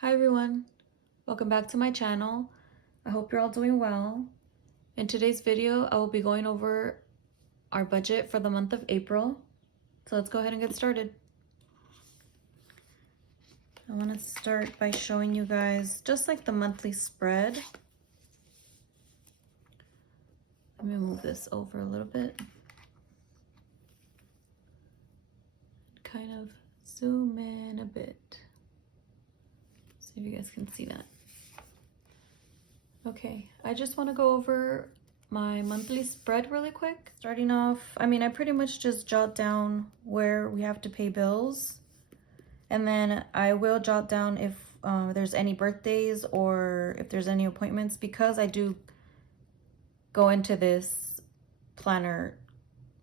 Hi everyone, welcome back to my channel. I hope you're all doing well. In today's video, I will be going over our budget for the month of April. So let's go ahead and get started. I want to start by showing you guys just like the monthly spread. Let me move this over a little bit. Kind of zoom in a bit. See if you guys can see that. Okay, I just want to go over my monthly spread really quick. Starting off, I pretty much just jot down where we have to pay bills. And then I will jot down if there's any birthdays or if there's any appointments, because I do go into this planner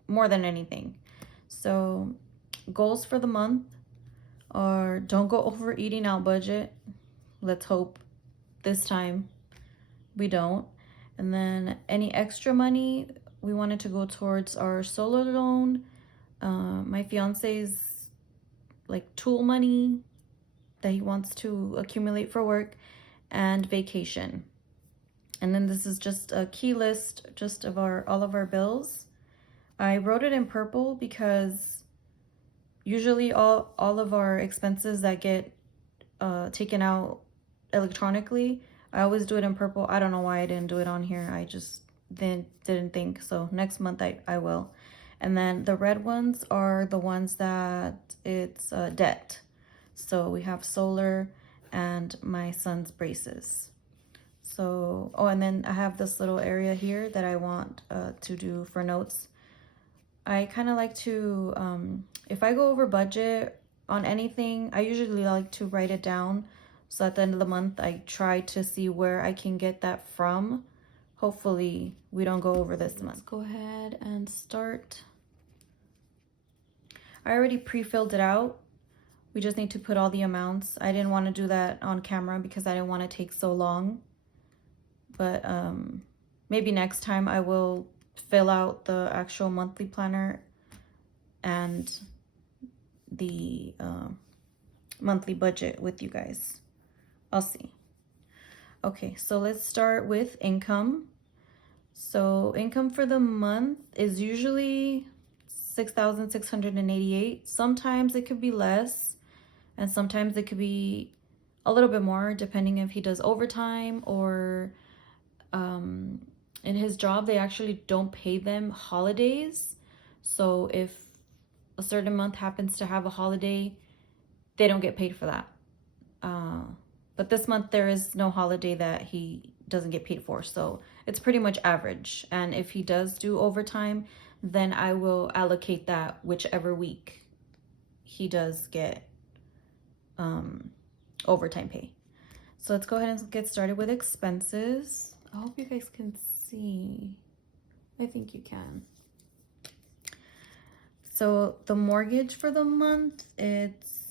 more than anything. So goals for the month are don't go over eating out budget. Let's hope this time we don't. And then any extra money, we wanted to go towards our solar loan, my fiance's like tool money that he wants to accumulate for work, and vacation. And then this is just a key list just of all of our bills. I wrote it in purple because usually all of our expenses that get taken out electronically, I always do it in purple. I don't know why I didn't do it on here. I just didn't think. So next month I will. And then the red ones are the ones that it's debt. So we have solar and my son's braces. So, oh, and then I have this little area here that I want to do for notes. I kind of like to, if I go over budget on anything, I usually like to write it down. So at the end of the month, I try to see where I can get that from. Hopefully we don't go over this month. Let's go ahead and start. I already pre-filled it out. We just need to put all the amounts. I didn't want to do that on camera because I didn't want to take so long. But maybe next time I will fill out the actual monthly planner and the monthly budget with you guys. I'll see. Okay, so let's start with income. So income for the month is usually $6,688. Sometimes it could be less, and sometimes it could be a little bit more, depending if he does overtime or in his job, they actually don't pay them holidays. So if a certain month happens to have a holiday, they don't get paid for that. But this month there is no holiday that he doesn't get paid for. So it's pretty much average. And if he does do overtime, then I will allocate that whichever week he does get overtime pay. So let's go ahead and get started with expenses. I hope you guys can see. I think you can. So the mortgage for the month, it's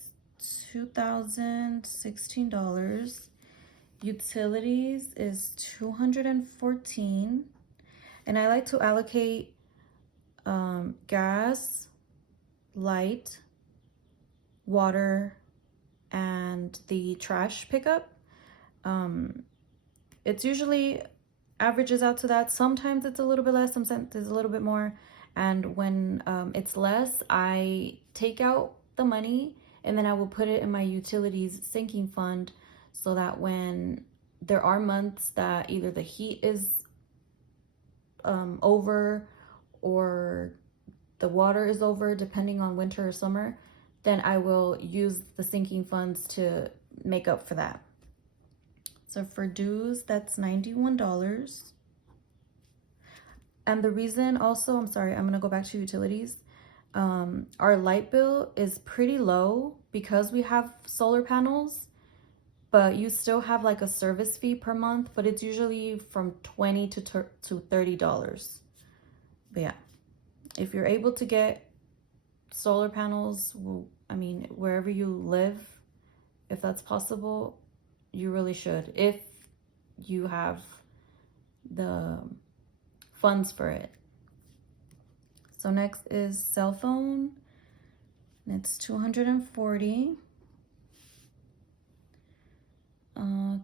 $2,016. Utilities is $214. And I like to allocate gas, light, water, and the trash pickup. It's usually averages out to that. Sometimes it's a little bit less, sometimes it's a little bit more. And when it's less, I take out the money and then I will put it in my utilities sinking fund, so that when there are months that either the heat is over or the water is over, depending on winter or summer, then I will use the sinking funds to make up for that. So for dues, that's $91. And the reason also, I'm sorry, I'm gonna go back to utilities. Our light bill is pretty low because we have solar panels, but you still have like a service fee per month, but it's usually from $20 to $30. But yeah, if you're able to get solar panels, wherever you live, if that's possible, you really should, if you have the funds for it. So next is cell phone, and it's $240.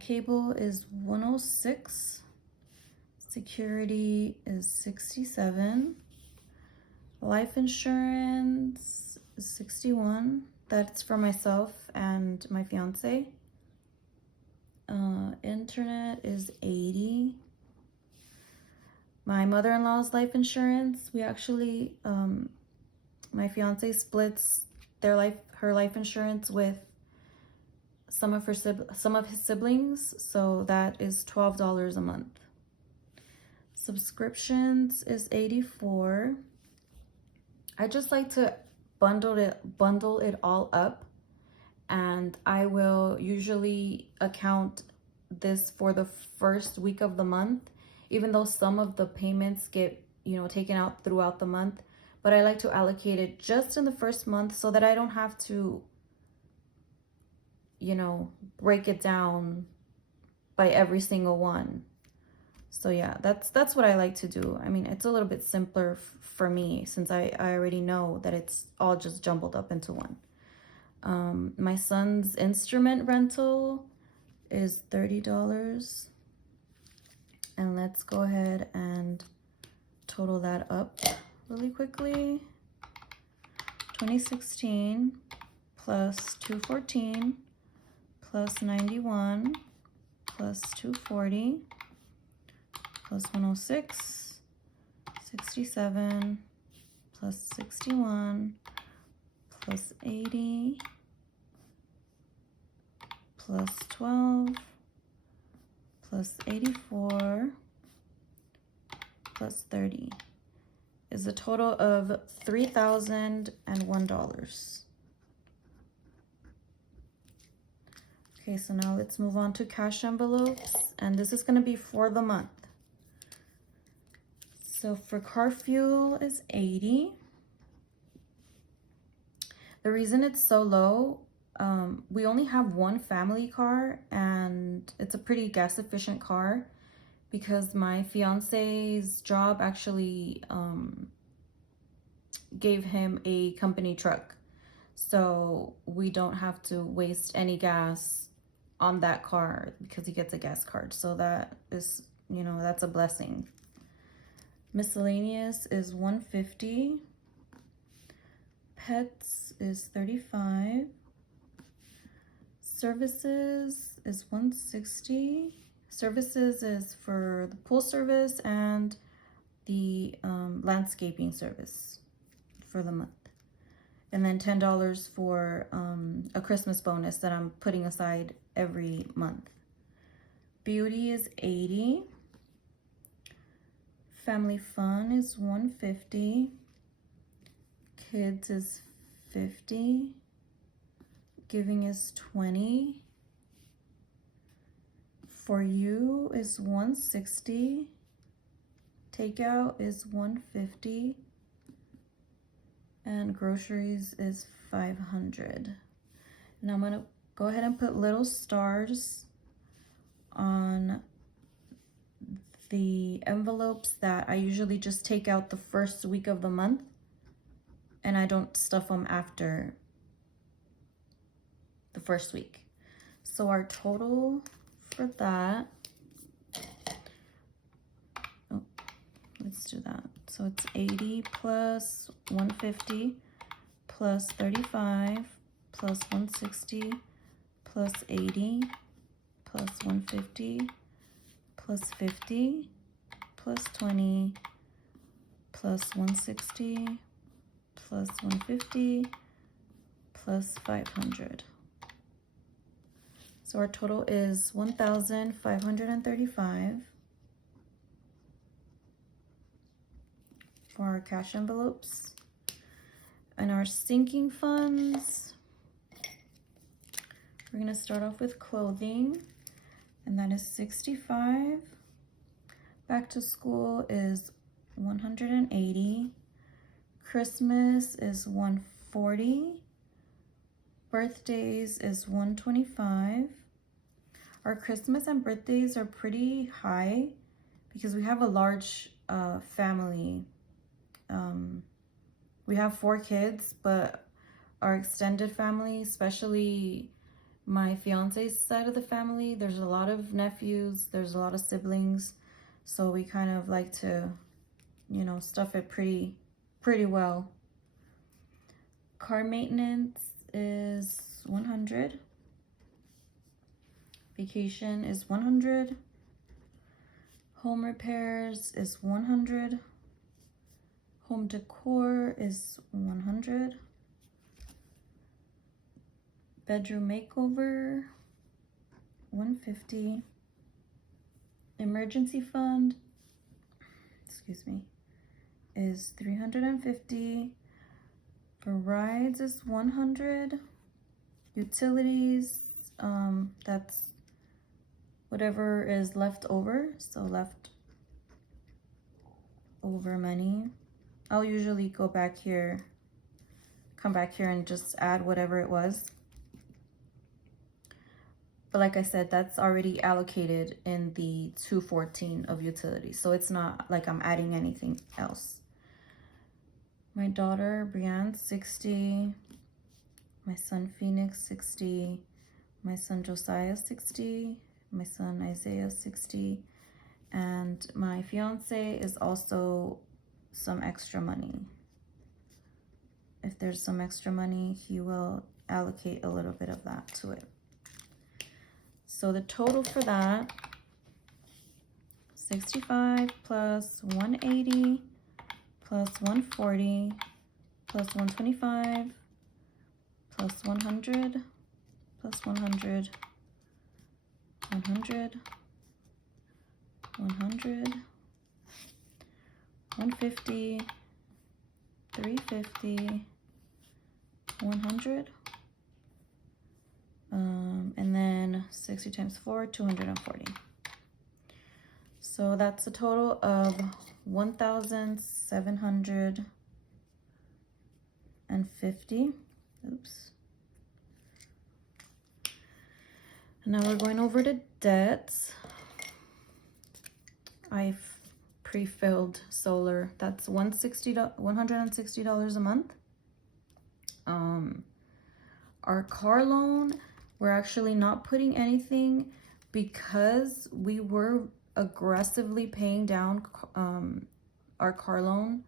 Cable is 106. Security is 67. Life insurance is 61. That's for myself and my fiance. Internet is 80. My mother-in-law's life insurance, we actually, my fiance splits her life insurance with some of his siblings, so that is $12 a month. Subscriptions is 84. I just like to bundle it all up, and I will usually account this for the first week of the month, even though some of the payments get, taken out throughout the month. But I like to allocate it just in the first month so that I don't have to, break it down by every single one. So yeah, that's what I like to do. I mean, it's a little bit simpler for me since I already know that it's all just jumbled up into one. My son's instrument rental is $30. And let's go ahead and total that up really quickly. 2016 plus 214 plus 91 plus 240 plus 106, 67 plus 61 plus 80 plus 12 plus 84 plus 30 is a total of $3,001. Okay, so now let's move on to cash envelopes, and this is going to be for the month. So for car fuel is 80. The reason it's so low, we only have one family car, and it's a pretty gas efficient car because my fiance's job actually gave him a company truck. So we don't have to waste any gas on that car because he gets a gas card. So that is, that's a blessing. Miscellaneous is 150. Pets is 35. Services is 160. Services is for the pool service and the landscaping service for the month. And then $10 for a Christmas bonus that I'm putting aside every month. Beauty is 80. Family fun is 150. Kids is 50. Giving is 20. For you is 160. Takeout is 150. And groceries is 500. Now I'm gonna go ahead and put little stars on the envelopes that I usually just take out the first week of the month, and I don't stuff them after the first week. So our total for that, let's do that. So it's 80 plus 150 plus 35 plus 160 plus 80 plus 150 plus 50 plus 20 plus 160 plus 150 plus 500. So our total is 1,535 for our cash envelopes. And our sinking funds, we're gonna start off with clothing, and that is 65. Back to school is 180. Christmas is 140. Birthdays is 125. Our Christmas and birthdays are pretty high because we have a large family. We have 4 kids, but our extended family, especially my fiance's side of the family, there's a lot of nephews, there's a lot of siblings, so we kind of like to, you know, stuff it pretty well. Car maintenance is 100. Vacation is 100. Home repairs is 100. Home decor is 100. Bedroom makeover, 150. Emergency fund, excuse me, is 350. For rides is 100. Utilities, that's whatever is left over, so left over money. I'll usually go back here, come back here and just add whatever it was. But like I said, that's already allocated in the 214 of utilities. So it's not like I'm adding anything else. My daughter, Brianne, 60. My son, Phoenix, 60. My son, Josiah, 60. My son, Isaiah, 60. And my fiance is also some extra money. If there's some extra money, he will allocate a little bit of that to it. So the total for that, 65 plus 180 plus 140 plus 125 plus 100 plus 100, 100, 100, 150, 350, 100. And then 60 times 4, 240. So that's a total of 1,750. Oops. And now we're going over to debts. I've pre-filled solar. That's $160 a month. Our car loan, we're actually not putting anything because we were aggressively paying down our car loan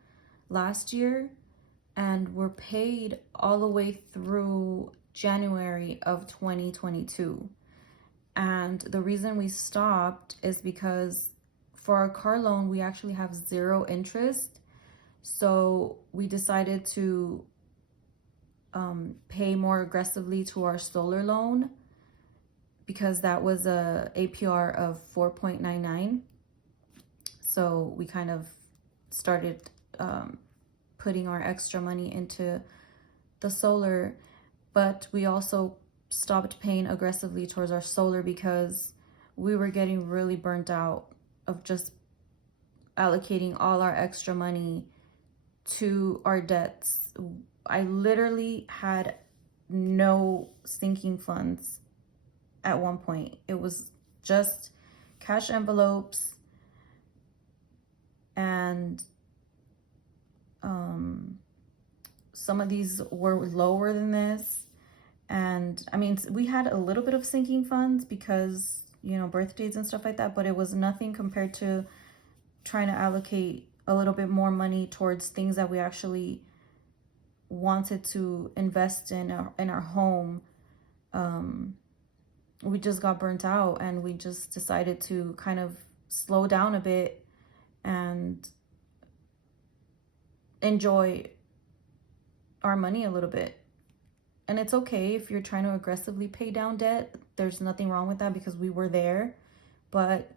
last year, and we're paid all the way through January of 2022. And the reason we stopped is because for our car loan, we actually have 0 interest. So we decided to pay more aggressively to our solar loan because that was a APR of 4.99. So we kind of started putting our extra money into the solar, but we also stopped paying aggressively towards our solar because we were getting really burnt out of just allocating all our extra money to our debts. I literally had no sinking funds at one point. It was just cash envelopes, and some of these were lower than this. And I mean, we had a little bit of sinking funds because, you know, birthdays and stuff like that, but it was nothing compared to trying to allocate a little bit more money towards things that we actually wanted to invest in our home. We just got burnt out, and we just decided to kind of slow down a bit and enjoy our money a little bit. And it's okay if you're trying to aggressively pay down debt. There's nothing wrong with that because we were there. But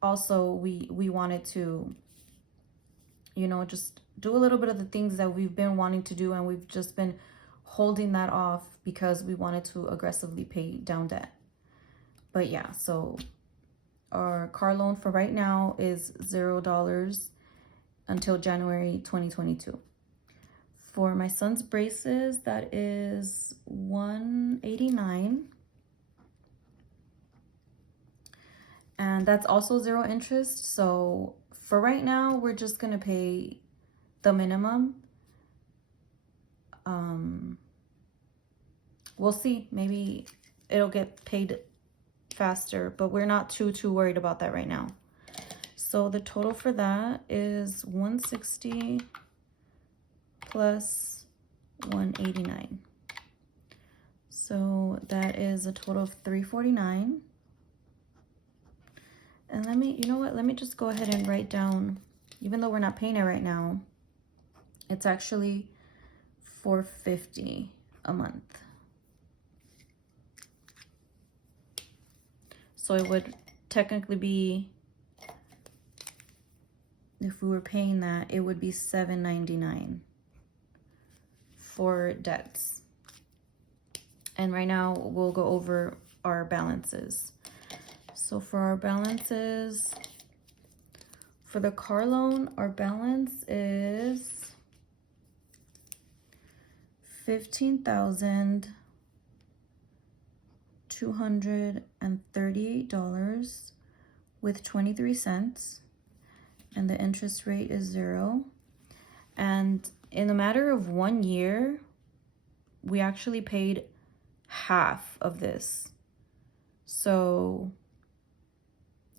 also we wanted to, you know, just do a little bit of the things that we've been wanting to do, and we've just been holding that off because we wanted to aggressively pay down debt. But yeah, so our car loan for right now is $0 until January 2022. For my son's braces, that is $189. And that's also 0 interest. So for right now, we're just gonna pay the minimum. we'll see. Maybe it'll get paid faster, but we're not too worried about that right now. So the total for that is 160 plus 189. So that is a total of 349. And let me, you know what? Let me just go ahead and write down, even though we're not paying it right now, it's actually $450 a month. So it would technically be, if we were paying that, it would be $799 for debts. And right now we'll go over our balances. So for our balances, for the car loan, our balance is $15,238 with 23 cents. And the interest rate is 0. And in a matter of 1 year, we actually paid half of this. So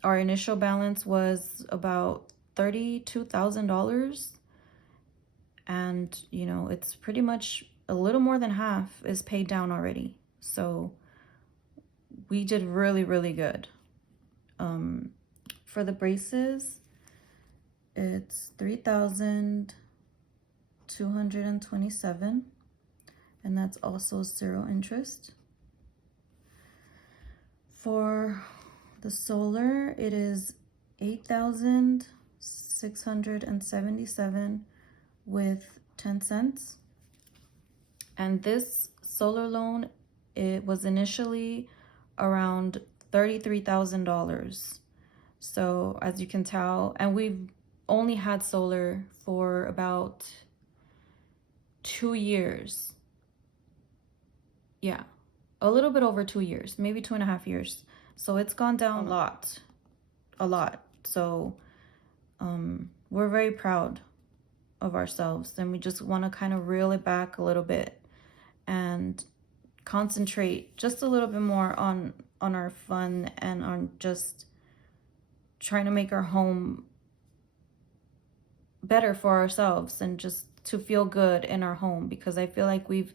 our initial balance was about $32,000. And, you know, it's pretty much a little more than half is paid down already. So we did really, really good. For the braces, it's $3,227, and that's also 0 interest. For the solar, it is $8,677 with 10 cents. And this solar loan, it was initially around $33,000. So as you can tell, and we've only had solar for about 2 years. Yeah, a little bit over 2 years, maybe 2.5 years. So it's gone down a lot. So we're very proud of ourselves, and we just want to kind of reel it back a little bit and concentrate just a little bit more on our fun and on just trying to make our home better for ourselves and just to feel good in our home, because I feel like we've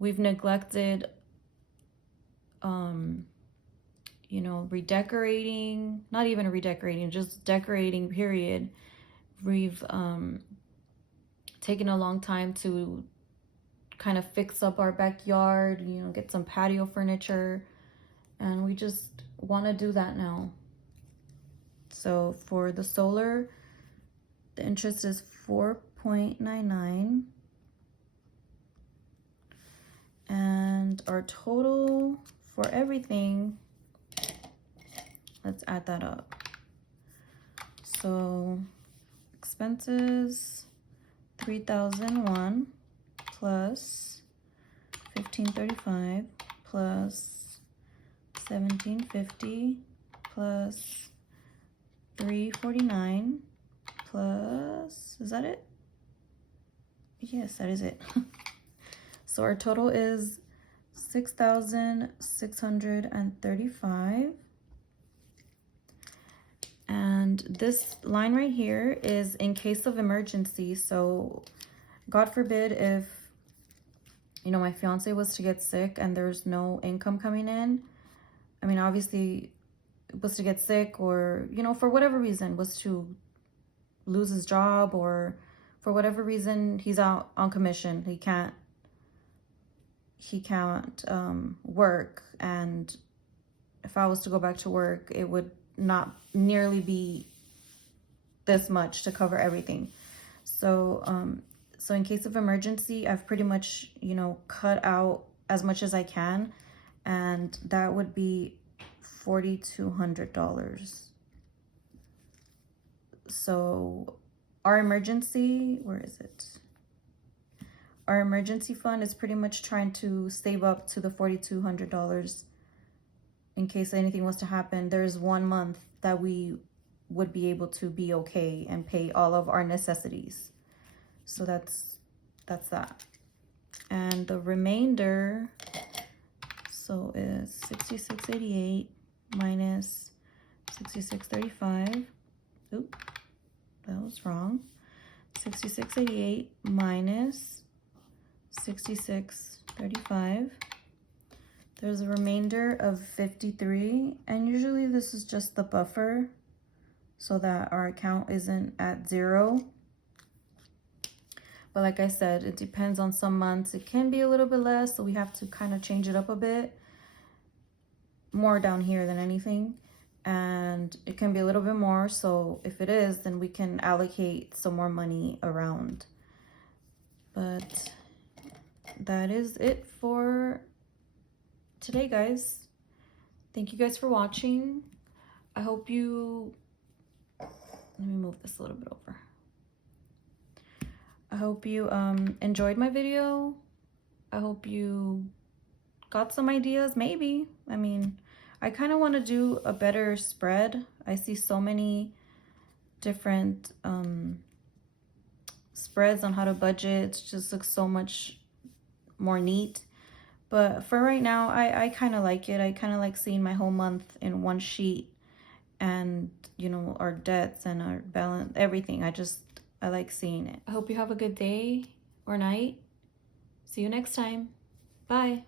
neglected you know, redecorating, not even redecorating, just decorating, period. We've taken a long time to kind of fix up our backyard, you know, get some patio furniture, and we just want to do that now. So for the solar, the interest is 4.99, and our total for everything, let's add that up. So expenses, 3,001 plus 1,535 plus 1,750 plus 349 plus, is that it? Yes, that is it. So our total is 6,635. And this line right here is in case of emergency. So God forbid if, you know, my fiance was to get sick and there's no income coming in. I mean, obviously was to get sick, or, you know, for whatever reason, was to lose his job, or for whatever reason he's out on commission, he can't work, and if I was to go back to work, it would not nearly be this much to cover everything. So so in case of emergency, I've pretty much, you know, cut out as much as I can, and that would be $4,200. So our emergency, where is it? Our emergency fund is pretty much trying to save up to the $4,200 in case anything was to happen. There's 1 month that we would be able to be okay and pay all of our necessities. So that's that. And the remainder, so is 66.88 minus 66.35. Oop, that was wrong. 66.88 minus 66.35. There's a remainder of 53, and usually this is just the buffer so that our account isn't at 0. But like I said, it depends on some months. It can be a little bit less, so we have to kind of change it up a bit. More down here than anything. And it can be a little bit more, so if it is, then we can allocate some more money around. But that is it for today, guys. Thank you guys for watching. I hope you, let me move this a little bit over. I hope you enjoyed my video. I hope you got some ideas, maybe. I mean, I kind of want to do a better spread. I see so many different spreads on how to budget. It just looks so much more neat. But for right now, I kind of like it. I kind of like seeing my whole month in one sheet, and, you know, our debts and our balance, everything. I like seeing it. I hope you have a good day or night. See you next time. Bye.